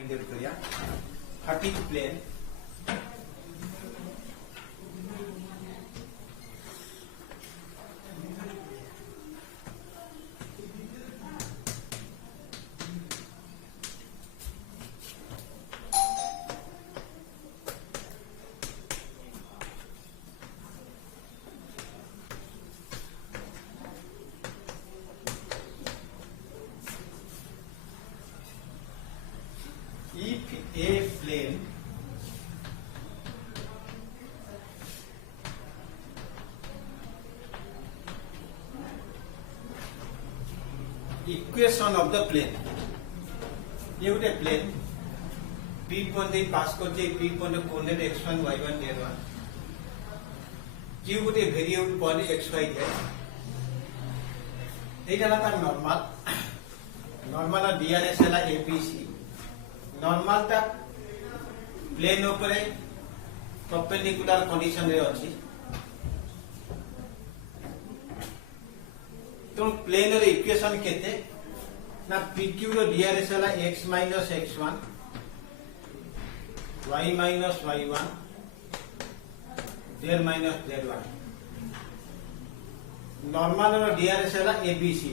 Find करिया what is plane if a plane equation of the plane ये गोटे plane p point पास करछे p point coordinate x1 y1 z1 q गोटे variable point xy z एटा तार normal DRS हला ABC normal ता plane ऊपर perpendicular condition रे अछि तो प्लेन रे इक्वेशन केते ना pq रो डीआरएस हला x - x1 y - y1 z - z1 normal रो डीआरएस हला एबीसी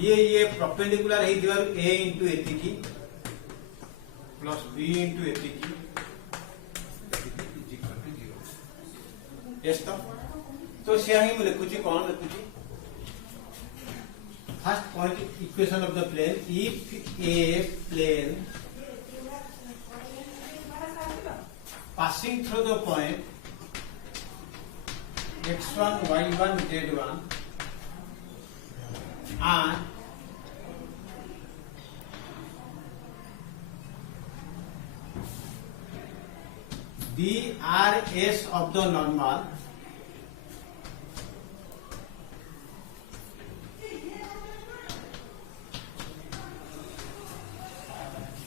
ये परपेंडिकुलर हे दिवार a * एतिकी प्लस b इंटू एतिकी इज इक्वल टू 0 यस तो से ही मैं लिखुची कौन लिखुची first point equation of the plane if a plane passing through the point x1 y1 z1 and DRS of the normal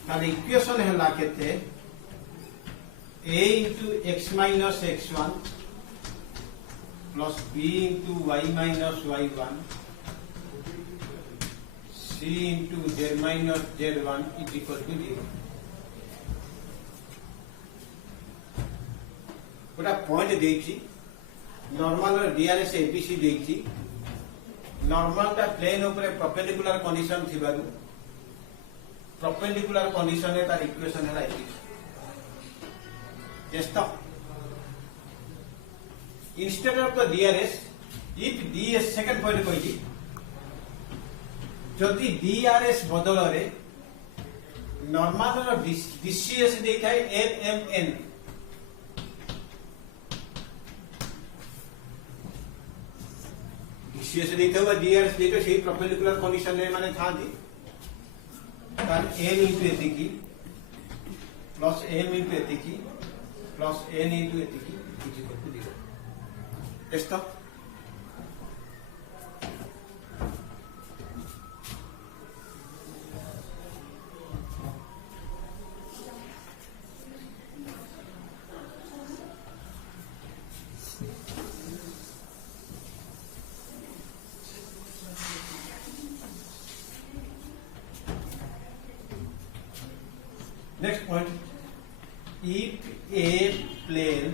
तार इक्वेशन है केते a into x minus x1 plus b into y minus y1 c into z minus z1 is equal to 0 गोटा point देछि normal DRS ABC देछि normal ता plane ऊपर perpendicular condition थिबारु perpendicular condition रे तार इक्वेशन है यस तो instead of the DRS if DS second point कहि जदि डीआरएस बदल रे नॉर्मल रो डीसीएस देखाय एनएमएन डीसीएस देखा हुआ डीआरएस देखो सही परपेंडिकुलर कंडीशन रे माने थांती तार n into एतिकी प्लस m into एतिकी प्लस n into एतिकी is equal to 0 test next point if a plane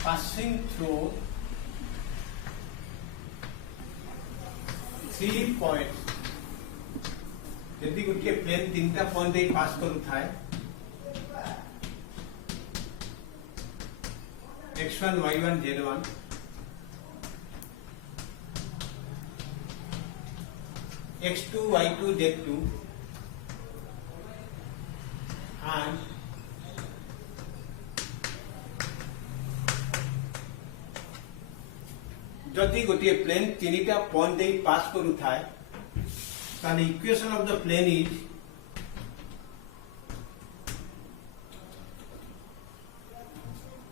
passing through 3 points यदि गोटे प्लेन तीनटा पॉइंट दे पास करू थाए x1 y1 z1 x2 y2 z2 and जदि गोटे प्लेन तीनटा पॉइंट दे पास करू थाए ताने equation of the plane is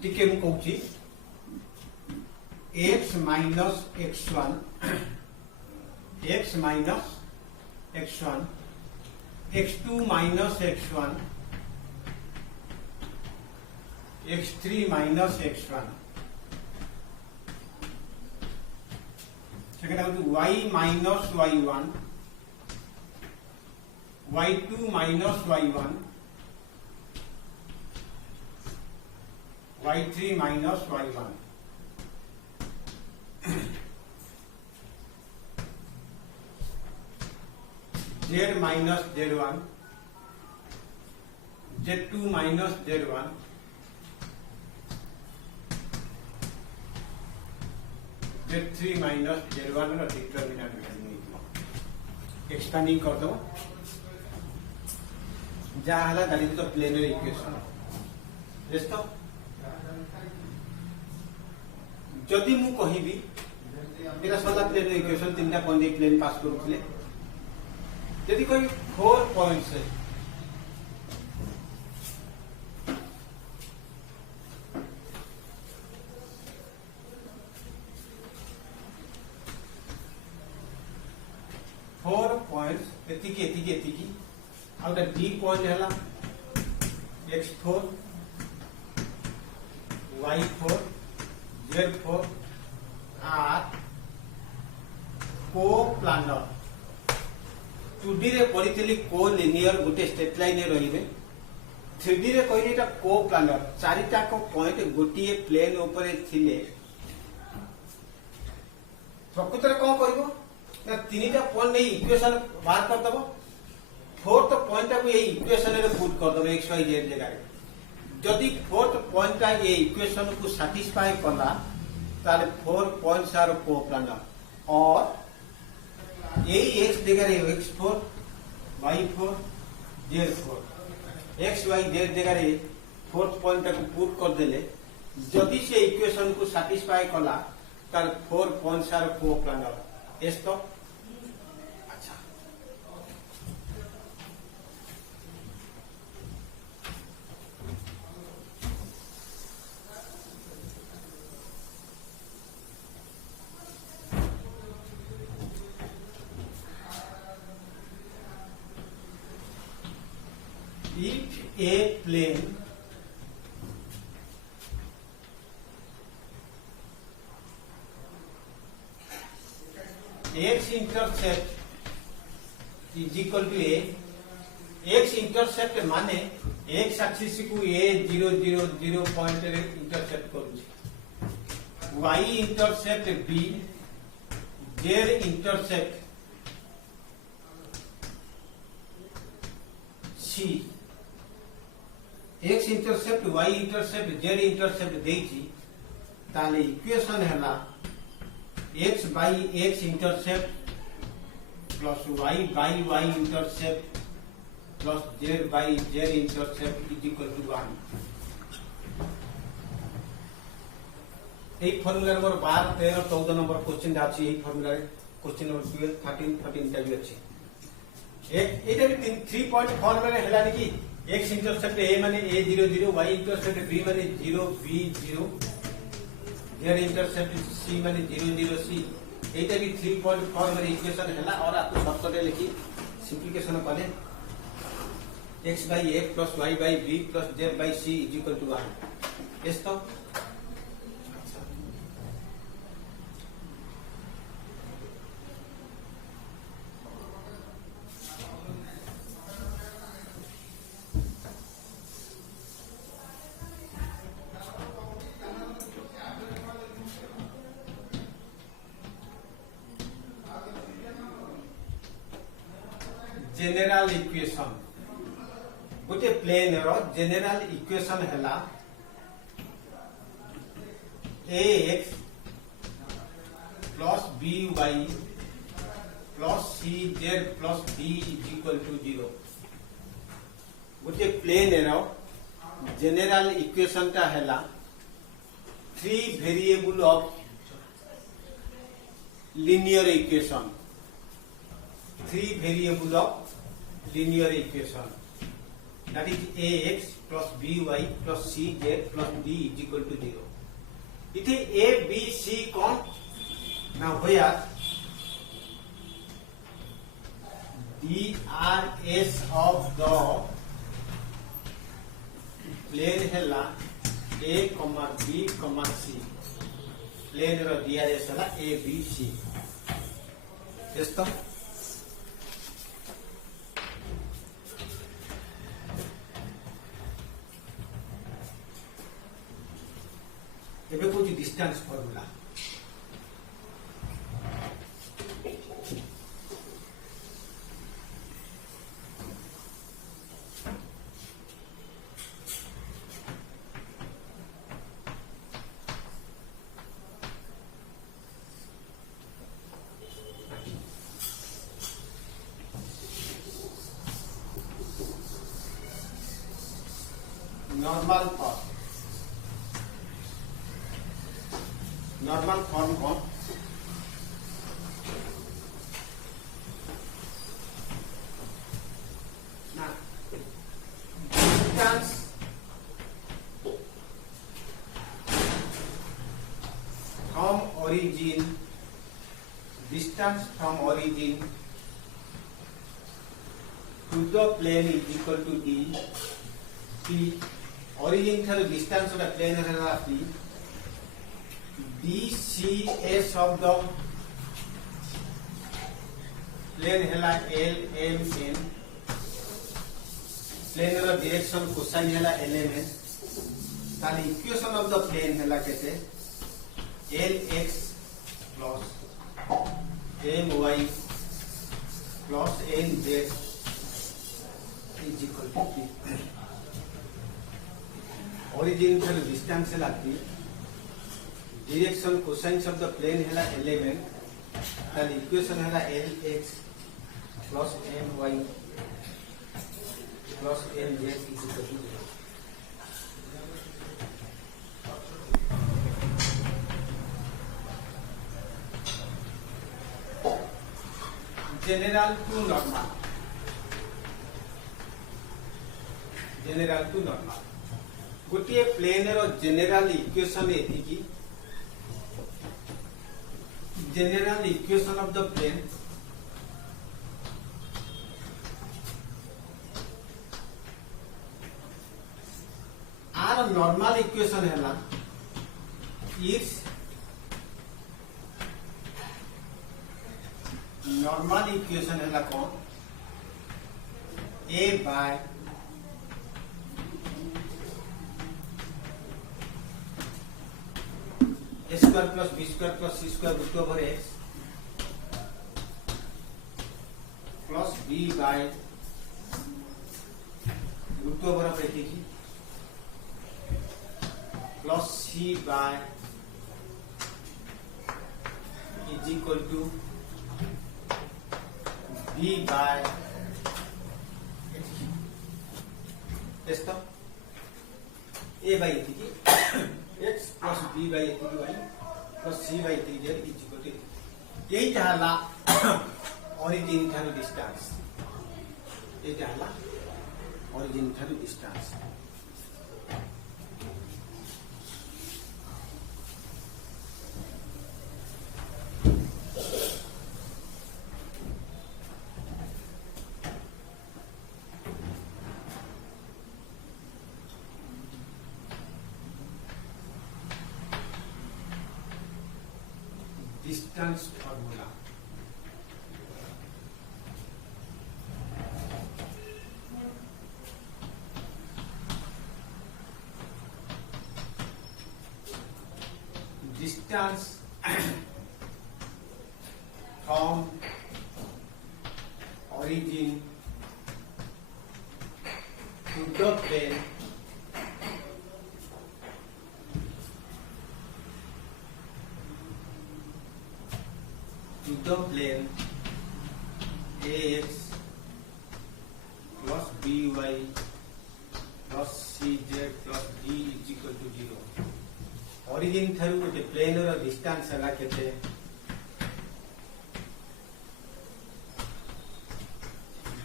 टिके मु कहूची x minus x1 x minus x1 x2 minus x1 x3 minus x1 second y minus y1 y2 minus y1, y3 minus y1, z minus z1, z2 minus z1, z3 minus z1 ର determinant value expanding कर दो जहाँ हला that is the planar equation yes तो जदि मु कहिबी एटा सला planar equation तीनटा पॉइंट प्लेन पास करूथिले यदि कोई 4 पॉइंट्स है एतिकी आउ डी पॉइंट है x4 y4 z4 आर को प्लानर 2D रे पढ़ी को लिनियर गोटे स्ट्रेट लाइन रही 3D रे कहली एटा को प्लानर चारिटा को पॉइंट गोटे प्लेन ऊपर थिले प्रकृत रे कौन करिवो ना तीनटा पॉइंट नहीं इक्वेशन बाहर कर दबो फोर्थ पॉइंट को ये इक्वेशन रे पुट कर दबो x y z जगह रे जदि फोर्थ पॉइंट का ये इक्वेशन को सैटिस्फाई करला ताले 4 पॉइंट्स आर कोप्लानर और यही x जगह रे x4 y4 z4 x y z जगह रे फोर्थ पॉइंट को पुट कर देले जदि से इक्वेशन को सैटिस्फाई करला ताले 4 पॉइंट्स आर कोप्लानर यस तो if a plane x intercept is equal to a x intercept माने x axis को a 0 0 0 पॉइंट रे इंटरसेप्ट करूची y intercept b z intercept c x intercept y intercept z intercept देची ताले equation हैला x by x intercept plus y by y intercept plus z by z intercept is equal to 1 এই formula number 12 13 14 number question আছে এই formula question number 12 13 14 টা भी আছে এইটা भी 3 पॉइंट ফর্মুলা हैला कि x इंटरसेप्ट a माने a 0 0 y इंटरसेप्ट b माने 0 b 0 z इंटरसेप्ट c माने 0 0 c एटा भी 3 पॉइंट फॉर्मूला इक्वेशन हैला और आपको शॉर्टकट लिखी सिंपलीफिकेशन करले x by a plus y by b plus z by c is equal to 1 yes तो जेनरल इक्वेशन गोटे प्लेन रो जेनरल इक्वेशन हैला ax plus by plus cz plus d is equal to 0 गोटे plane रो general equation टा हैला 3 variable of linear equation 3 variable of linear equation that is ax plus by plus cz plus d is equal to 0 इथे a b c कौन ना होया DRS of the plane हैला a b c plane रो DRS हैला a b c yes तो एबे कुछ डिस्टेंस फॉर्मूला नॉर्मल फॉर्म कौन ना distance from origin to the plane is equal to d p origin ठारू डिस्टेंस ओटा प्लेन हैला p DCS of the plane हैला L M N plane ର direction cosine हैला LMN ताली equation of the plane हैला केते LX plus MY plus NZ is equal to P origin ठारू डिस्टेंस हैला p direction cosine of the plane हैला LMN ताली इक्वेशन हैला LX plus MY plus NZ is equal to 0 general to normal गोटे plane रो general equation एतिकी general equation of the plane our normal equation हैला its normal equation हैला कौन a by a square plus b square plus c square root over x plus b by root over of a plus c by is equal to b by a by x plus b by y plus c by z is equal to यही चाहला origin ठारू distance यही चाहला origin ठारू distance distance formula distance from origin to the plane ax plus by plus cz plus d is equal to 0 origin ठारू गोटे plane रो distance हैला केते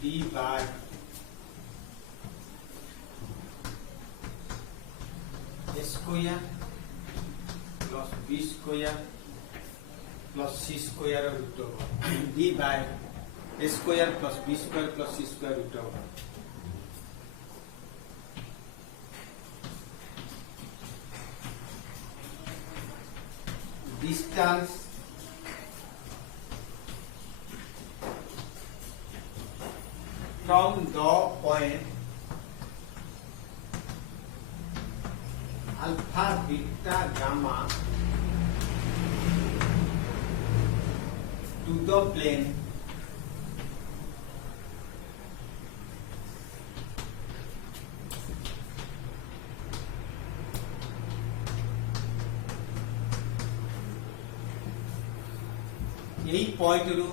d by square plus b square plus c square root over d by a square plus b square plus c square root over distance from the point alpha beta gamma to the plane यही point रू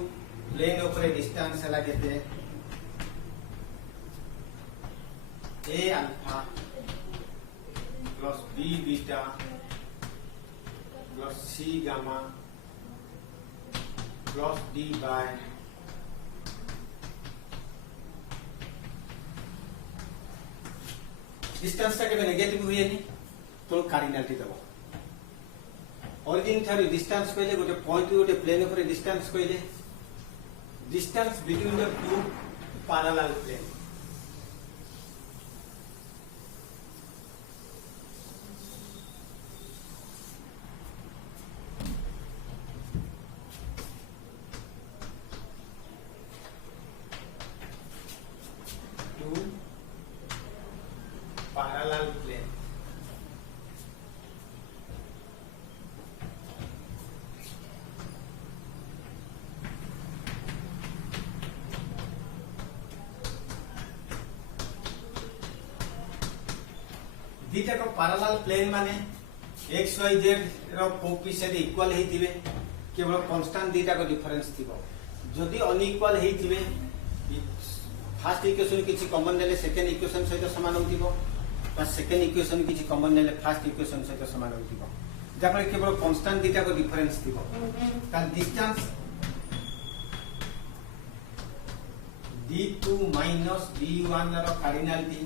plane ऊपर distance है केते a alpha plus b beta plus c gamma plus d by distance टा केबे negative हुए नि तो कार्डिनलिटी दबो ओरिजिन थारी डिस्टेंस कहले गोटे पॉइंट गोटे प्लेन ऊपर डिस्टेंस कहले distance between the two parallel plane parallel plane दीटा को पैरेलल प्लेन माने एक्स वाई जेड रो कोएफिशिएंट इक्वल हेतिबे केवल कांस्टेंट दीटा को डिफरेंस थिबो जदी अनइक्वल हेतिबे फर्स्ट इक्वेशन किछि कॉमन नेले सेकंड इक्वेशन सहित समान होतिबो बा सेकंड इक्वेशन किछि कॉमन नेले फर्स्ट इक्वेशन सहित समान होतिबो जाफले केवल कांस्टेंट दीटा को डिफरेंस थिबो का डिस्टेंस d2 minus d1 रो कार्डिनलिटी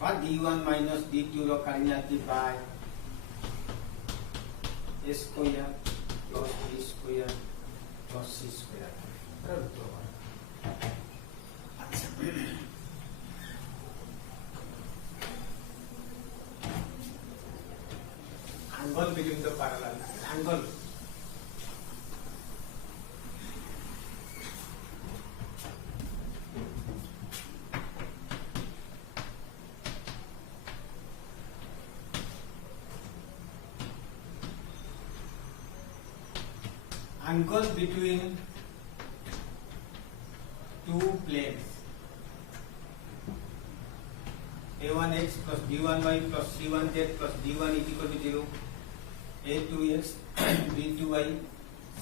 बा d1 minus d2 रो cardinality by a square plus b square plus c square angle between the parallel angle angle between two planes a1x plus b1y plus c1z plus d1 is equal to 0 a2x b2y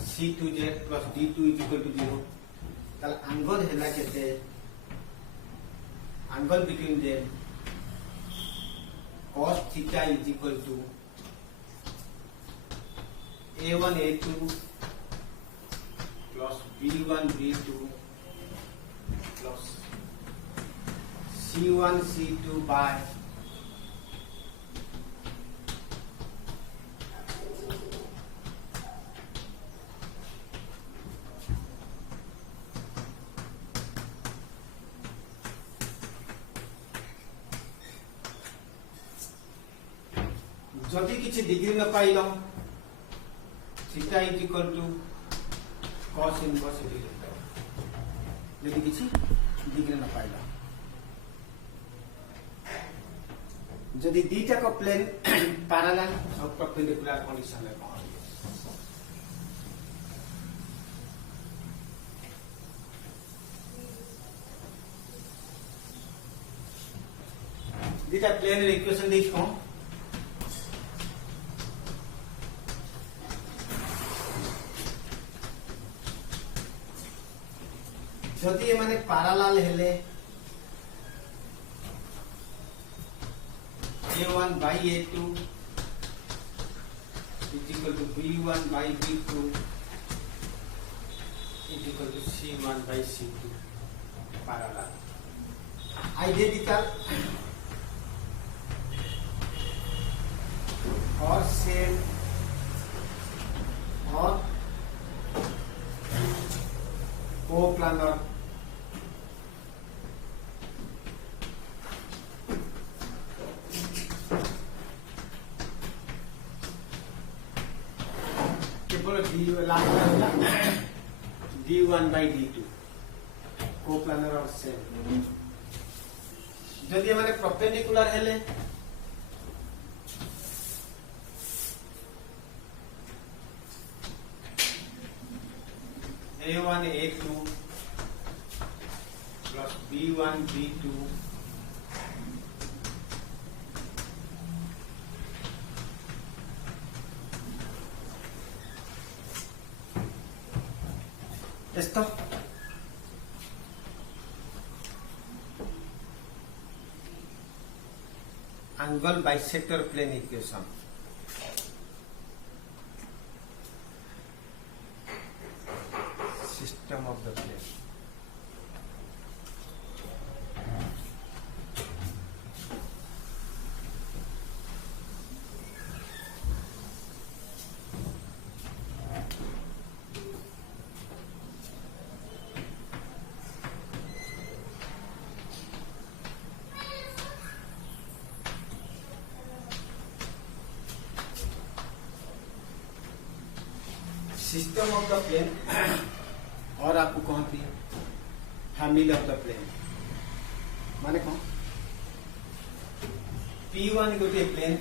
c2z plus d2 is equal to 0 ताल angle हैला केते angle between them cos theta is equal to a1 a2 plus b1 b2 plus c1 c2 by जदि किछि degree न पाइलो theta is equal to cos inverse यदि किछि degree न पाइलो जदि दीटा को प्लेन पैरेलल और परपेंडिकुलर कंडीशन में कौन दीटा प्लेन इक्वेशन देखो जदि ये माने पैरेलल हेले a1 by a2 is equal to b1 by b2 is equal to c1 by c2 parallel identical और सेम और coplanar d1 by d2 coplanar और सेम जदि माने परपेंडिकुलर हेले A1 A2 plus B1 B2 esto angle bisector plane equation. System of the plane. System of the plane और आपको कहती family of the plane माने कौन P1 गोटे प्लेन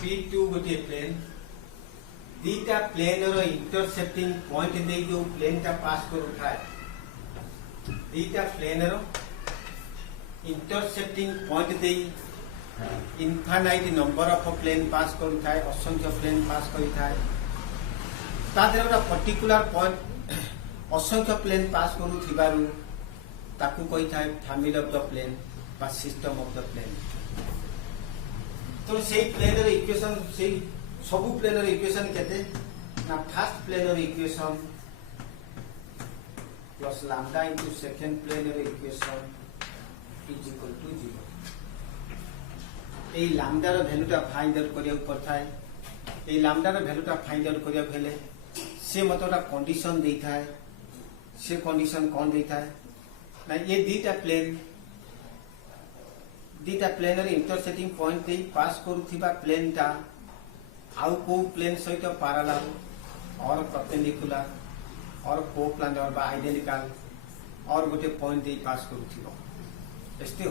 P2 गोटे प्लेन दीटा प्लेन रो इंटरसेप्टिंग पॉइंट दे जो प्लेन टा पास कर उठाए दीटा प्लेनर इंटरसेप्टिंग पॉइंट दे infinite number of plane pass करूଥାଏ असंख्य प्लेन पास करिଥାଏ ता देर गोटा पर्टिकुलर पॉइंट असंख्य प्लेन पास करूथिबारु ताकू कहिଥାଏ फैमिली ऑफ द प्लेन बा सिस्टम ऑफ द प्लेन तो सेही प्लेनर इक्वेशन सेही सब प्लेनर इक्वेशन केते ना फर्स्ट प्लेनर equation plus lambda into second planar equation is equal to 0. এই lambda র ভ্যালুটা ফাইন্ড আউট করিয়া পড়থায় এই lambda র ভ্যালুটা ফাইন্ড আউট করিয়া হেলে সে মতটা কন্ডিশন দেইথায় সে কন্ডিশন কোন দেইথায় না এই দুইটা প্লেনের ইন্টারসেক্টিং পয়েন্ট দেই পাস করুথিবা প্লেনটা আউ কো প্লেন সহিত প্যারালাল और परपेंडिकुलर और कोप्लानर बा आइडेंटिकल और गोटे पॉइंट दे पास करूथिबो एस्ते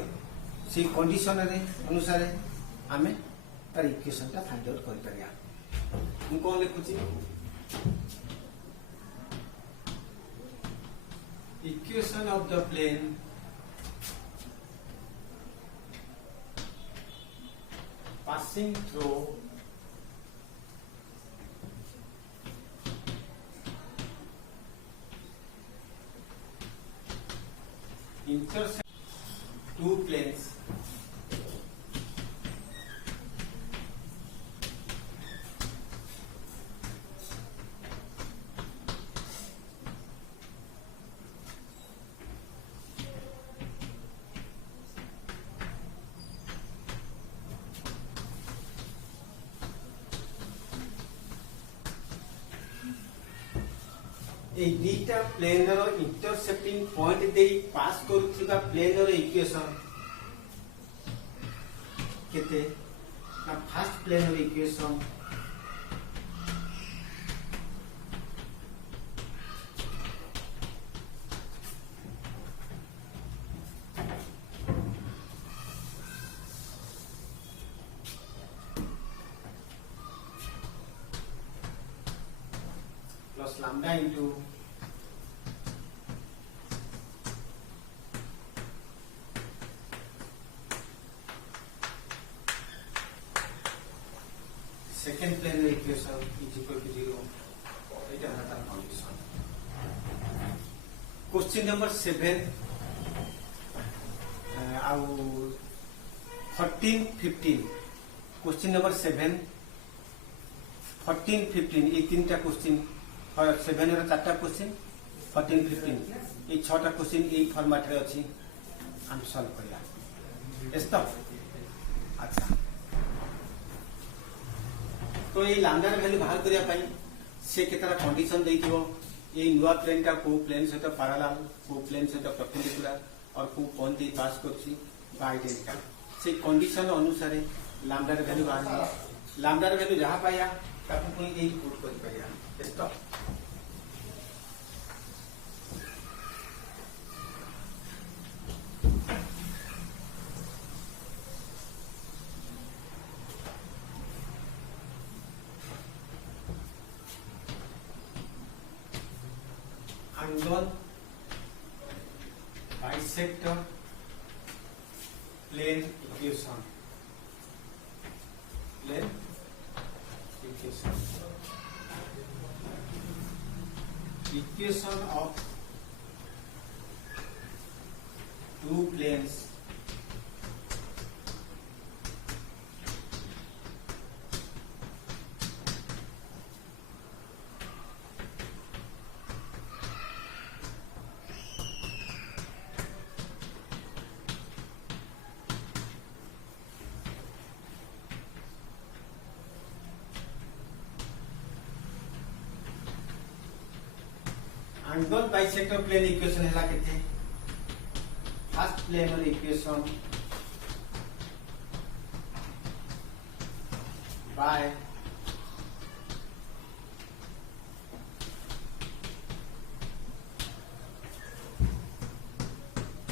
से कंडीशन रे अनुसार आमे तार इक्वेशन ता फाइंड आउट कर परिया हम कोन लिखुची equation of the plane passing through intersect two planes এই দুইটা প্লেনর ইন্টারসেক্টিং পয়েন্ট দেই পাস করুথিবা প্লেনর ইকুয়েশন কেতে না ফার্স্ট প্লেনর equation plus lambda into second planar equation is equal to 0. It is another condition. Question number 7 14 15 question number 7 14 15 ये तीन टा क्वेश्चन 7 रे चारटा क्वेश्चन 14 15 ये छटा क्वेश्चन ये फॉर्मेट रे अछि हम सॉल्व करिया एस्तो अच्छा तो ये लैम्डा वैल्यू बाहर करिया पई से केतरा कंडीशन देइथिबो ये नुवा प्लेन का को प्लेन से तो पैरेलल को प्लेन से तो परपेंडिकुलर और को पॉइंट दे पास करछि बा आइडेंटिकल से कंडीशन अनुसार लैम्डा वैल्यू बाहर लैम्डा वैल्यू जहां पाया ताकू कोई यही पुट कर पाया एस्तो angle bisector plane equation. Equation of two planes angle bisector plane equation है केते फर्स्ट प्लेनर equation by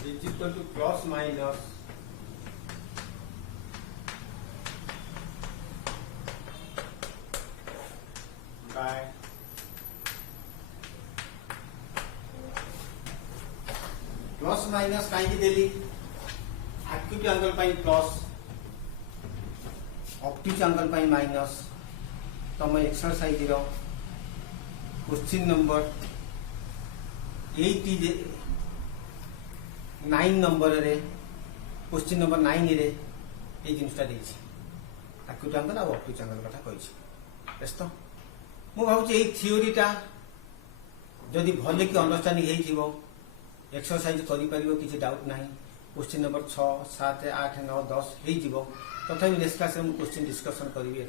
is equal to plus minus by plus minus कहीं देली एक्यूट एंगल पाई प्लस ऑब्टूज एंगल पाई माइनस तुम एक्सरसाइज रो क्वेश्चन नंबर 9 नंबर रे क्वेश्चन नंबर 9 रे ये जिनटा देछि एक्यूट एंगल और ऑब्टूज एंगल कथा कहिछि बेस्तो मु भाबुछि एई थ्योरीटा जदि भले कि अंडरस्टैंडिंग हेइ थिबो एक्सरसाइज करि परिबो किछि डाउट नाही क्वेश्चन नंबर 6 7 8 9 10 हेइ जिवो तथापि नेक्स्ट क्लास रे मु क्वेश्चन डिस्कशन करिवि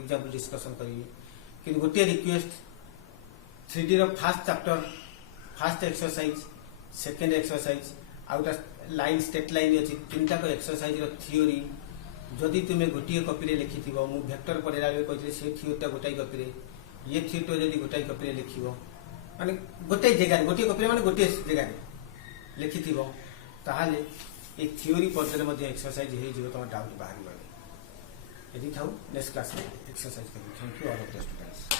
एग्जांपल डिस्कशन करिवि कि गोटे रिक्वेस्ट 3D रो first chapter first exercise second exercise आउटा लाइन स्टेट लाइन अछि तीनटा को एक्सरसाइज रो थ्योरी जदि तुमे गोटे कॉपी रे लिखिथिबो मु वेक्टर पढेला रे कहिथे से थ्योरीटा गोटाई कॉपी रे ये थ्योरीटा जदि गोटाई कॉपी रे लिखिबो माने गोटे जगह गोटे कॉपी माने गोटे जगह लिखिथिबो ताहाले ए थ्योरी पढ़ले मध्ये एक्सरसाइज हे जिवो तम डाउट बाहरी बारे यदि थाउ नेक्स्ट क्लास में एक्सरसाइज करू thank you all of the students.